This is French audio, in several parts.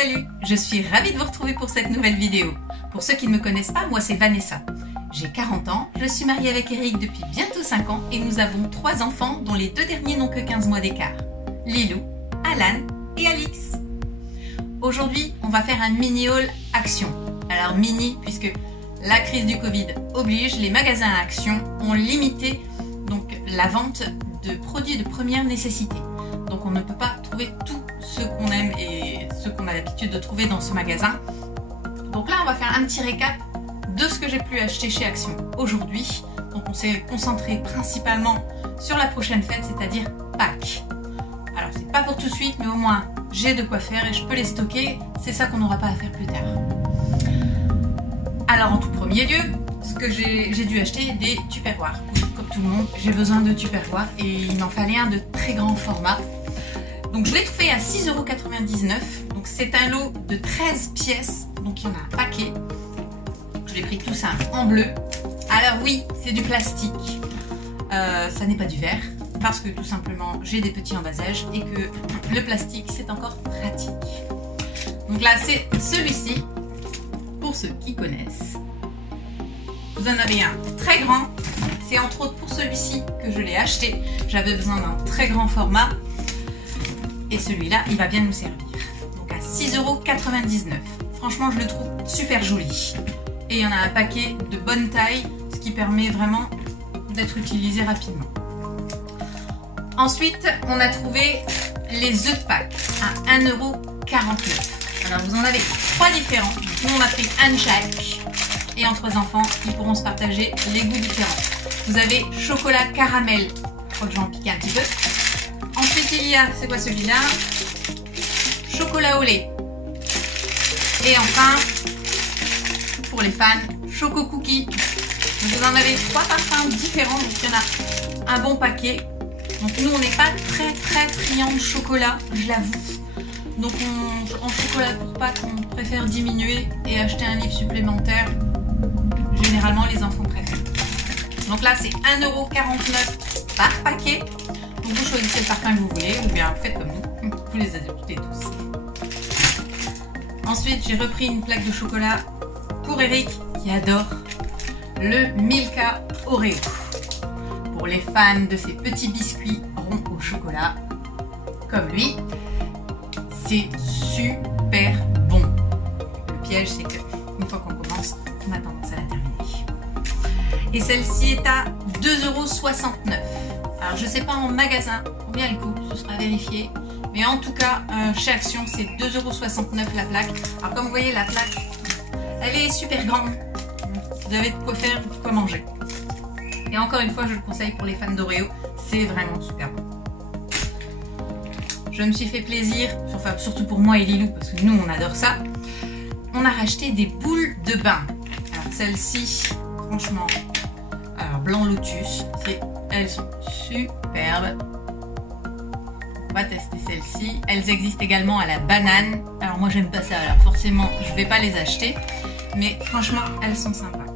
Salut, je suis ravie de vous retrouver pour cette nouvelle vidéo. Pour ceux qui ne me connaissent pas, moi c'est Vanessa. J'ai 40 ans, je suis mariée avec Eric depuis bientôt 5 ans et nous avons 3 enfants dont les 2 derniers n'ont que 15 mois d'écart. Lilou, Alan et Alix. Aujourd'hui, on va faire un mini haul Action. Alors mini puisque la crise du Covid oblige, les magasins Action ont limité donc la vente de produits de première nécessité. Donc on ne peut pas trouver tout ce qu'on aime et ce qu'on a l'habitude de trouver dans ce magasin. Donc là on va faire un petit récap de ce que j'ai pu acheter chez Action aujourd'hui. Donc on s'est concentré principalement sur la prochaine fête, c'est-à-dire Pâques. Alors c'est pas pour tout de suite, mais au moins j'ai de quoi faire et je peux les stocker. C'est ça qu'on n'aura pas à faire plus tard. Alors en tout premier lieu, ce que j'ai dû acheter des tupperwares. Comme tout le monde, j'ai besoin de tupperwares et il m'en fallait un de très grand format. Donc je l'ai trouvé à 6,99 €. Donc c'est un lot de 13 pièces. Donc il y en a un paquet. Je l'ai pris tout ça en bleu. Alors oui, c'est du plastique. Ça n'est pas du verre. Parce que tout simplement j'ai des petits en bas âge et que le plastique c'est encore pratique. Donc là c'est celui-ci. Pour ceux qui connaissent. Vous en avez un très grand. C'est entre autres pour celui-ci que je l'ai acheté. J'avais besoin d'un très grand format. Et celui-là, il va bien nous servir. Donc à 6,99 €. Franchement, je le trouve super joli. Et il y en a un paquet de bonne taille, ce qui permet vraiment d'être utilisé rapidement. Ensuite, on a trouvé les œufs de Pâques à 1,49 €. Alors vous en avez 3 différents. Nous on a pris un de chaque. Et entre enfants, ils pourront se partager les goûts différents. Vous avez chocolat caramel. Je crois que j'en pique un petit peu. Ensuite il y a, c'est quoi celui-là? Chocolat au lait. Et enfin, pour les fans, choco cookie. Donc vous en avez 3 parfums différents. Donc il y en a un bon paquet. Donc nous on n'est pas très friands de chocolat, je l'avoue. Donc en chocolat pour Pâques, on préfère diminuer et acheter un livre supplémentaire. Généralement les enfants préfèrent. Donc là c'est 1,49 € par paquet. Donc vous choisissez le parfum que vous voulez ou bien vous faites comme nous, vous les ajoutez tous. Ensuite j'ai repris une plaque de chocolat pour Eric qui adore le Milka Oreo. Pour les fans de ces petits biscuits ronds au chocolat comme lui, c'est super bon. Le piège c'est que une fois qu'on commence, on a tendance à la terminer. Et celle-ci est à 2,69 €. Alors je sais pas en magasin combien elle coûte, ce sera vérifié. Mais en tout cas, chez Action, c'est 2,69 € la plaque. Alors comme vous voyez, la plaque, elle est super grande. Vous avez de quoi faire, de quoi manger. Et encore une fois, je le conseille pour les fans d'Oreo. C'est vraiment super bon. Je me suis fait plaisir, enfin surtout pour moi et Lilou, parce que nous, on adore ça. On a racheté des boules de bain. Alors celles-ci, franchement, alors blanc lotus, elles sont superbes. On va tester celles-ci. Elles existent également à la banane. Alors moi j'aime pas ça, alors forcément je vais pas les acheter. Mais franchement elles sont sympas.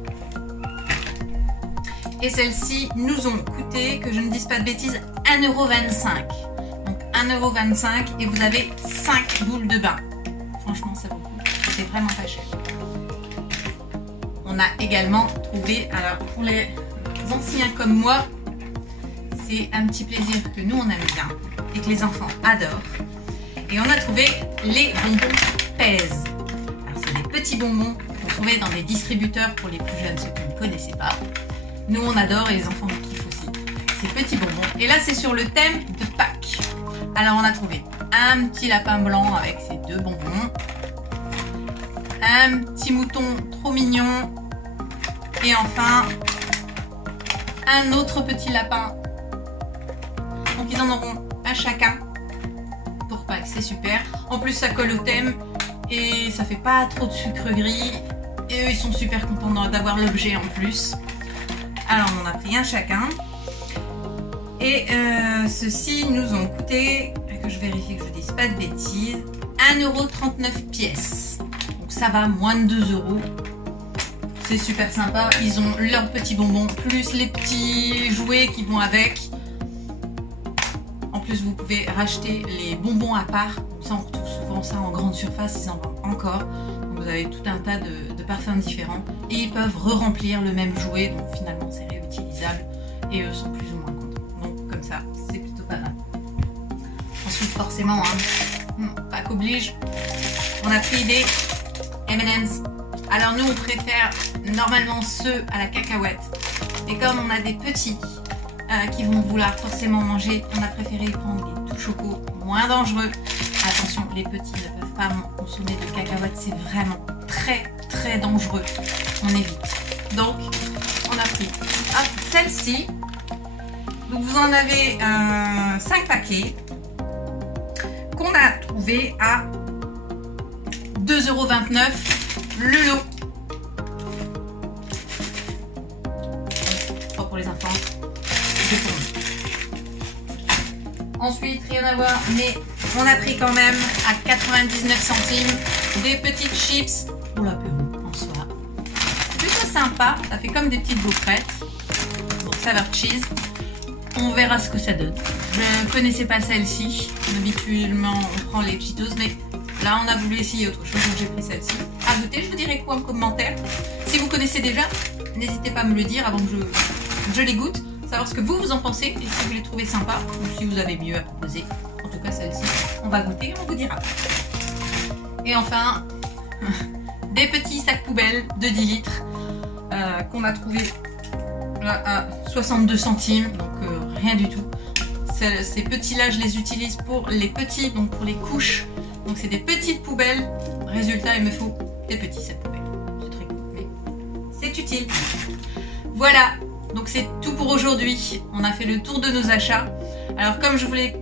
Et celles-ci nous ont coûté, que je ne dise pas de bêtises, 1,25 €. Donc 1,25 € et vous avez 5 boules de bain. Franchement ça vaut le coup. C'est vraiment pas cher. On a également trouvé, alors pour les anciens comme moi, c'est un petit plaisir que nous on aime bien et que les enfants adorent. Et on a trouvé les bonbons Pèse. Alors c'est des petits bonbons qu'on trouvait dans des distributeurs pour les plus jeunes, ceux qui ne connaissaient pas. Nous on adore et les enfants kiffent aussi ces petits bonbons. Et là c'est sur le thème de Pâques. Alors on a trouvé un petit lapin blanc avec ses 2 bonbons. Un petit mouton trop mignon. Et enfin, un autre petit lapin. Donc ils en auront un chacun pour Pâques, c'est super. En plus ça colle au thème et ça fait pas trop de sucre gris. Et eux ils sont super contents d'avoir l'objet en plus. Alors on en a pris un chacun. Et ceux-ci nous ont coûté, que je vérifie que je dise pas de bêtises, 1,39 € pièce. Donc ça va, moins de 2 €. C'est super sympa, ils ont leurs petits bonbons, plus les petits jouets qui vont avec. En plus, vous pouvez racheter les bonbons à part, Ça, on retrouve souvent ça en grande surface, ils en vendent encore. Donc vous avez tout un tas de parfums différents et ils peuvent re-remplir le même jouet, donc finalement c'est réutilisable et eux sont plus ou moins contents. Donc comme ça, c'est plutôt pas mal. Ensuite, forcément, pas qu'oblige, on a pris des M&M's. Alors nous, on préfère normalement ceux à la cacahuète. Et comme on a des petits qui vont vouloir forcément manger, on a préféré prendre des tout chocos moins dangereux. Attention, les petits ne peuvent pas consommer de cacahuètes, c'est vraiment très dangereux. On évite. Donc, on a pris celle-ci. Donc vous en avez 5 paquets qu'on a trouvé à 2,29 € le lot. Pas pour les enfants, c'est pour nous. Ensuite, rien à voir, mais on a pris quand même à 99 centimes des petites chips pour l'apéro en soi. Plutôt sympa, ça fait comme des petites gaufrettes. Bon, saveur cheese. On verra ce que ça donne. Je ne connaissais pas celle-ci. Habituellement, on prend les Cheetos, mais là, on a voulu essayer autre chose, donc j'ai pris celle-ci. À goûter, je vous dirai quoi en commentaire. Si vous connaissez déjà, n'hésitez pas à me le dire avant que je les goûte. Savoir ce que vous en pensez et si vous les trouvez sympas ou si vous avez mieux à proposer. En tout cas, celle-ci, on va goûter et on vous dira. Et enfin, des petits sacs poubelles de 10 litres qu'on a trouvé à 62 centimes, donc rien du tout. Ces petits-là, je les utilise pour les petits, donc pour les couches. Donc c'est des petites poubelles. Résultat, il me faut des petits sacs poubelles. C'est très cool, mais c'est utile. Voilà, donc c'est tout pour aujourd'hui. On a fait le tour de nos achats. Alors comme je vous l'ai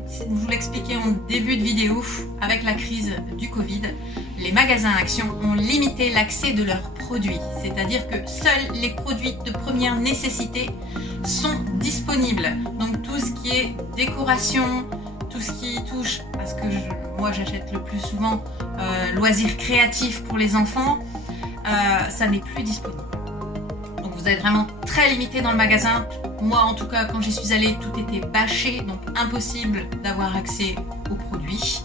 expliqué en début de vidéo, avec la crise du Covid, les magasins Action ont limité l'accès de leurs produits. C'est-à-dire que seuls les produits de première nécessité sont disponibles. Donc tout ce qui est décoration, tout ce qui touche à ce que moi j'achète le plus souvent, loisirs créatifs pour les enfants, ça n'est plus disponible. Donc vous êtes vraiment très limité dans le magasin. Moi en tout cas quand j'y suis allée, tout était bâché, donc impossible d'avoir accès aux produits.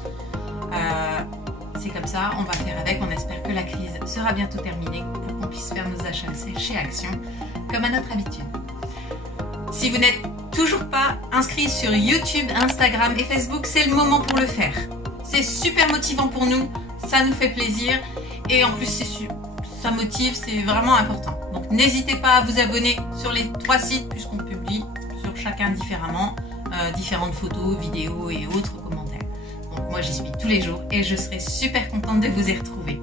C'est comme ça, on va faire avec, on espère que la crise sera bientôt terminée pour qu'on puisse faire nos achats chez Action comme à notre habitude. Si vous n'êtes toujours pas inscrit sur YouTube, Instagram et Facebook, c'est le moment pour le faire. C'est super motivant pour nous, ça nous fait plaisir et en plus ça motive, c'est vraiment important. Donc n'hésitez pas à vous abonner sur les 3 sites puisqu'on publie sur chacun différemment, différentes photos, vidéos et autres commentaires. Donc moi j'y suis tous les jours et je serai super contente de vous y retrouver.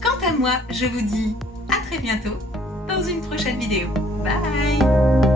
Quant à moi, je vous dis à très bientôt dans une prochaine vidéo. Bye!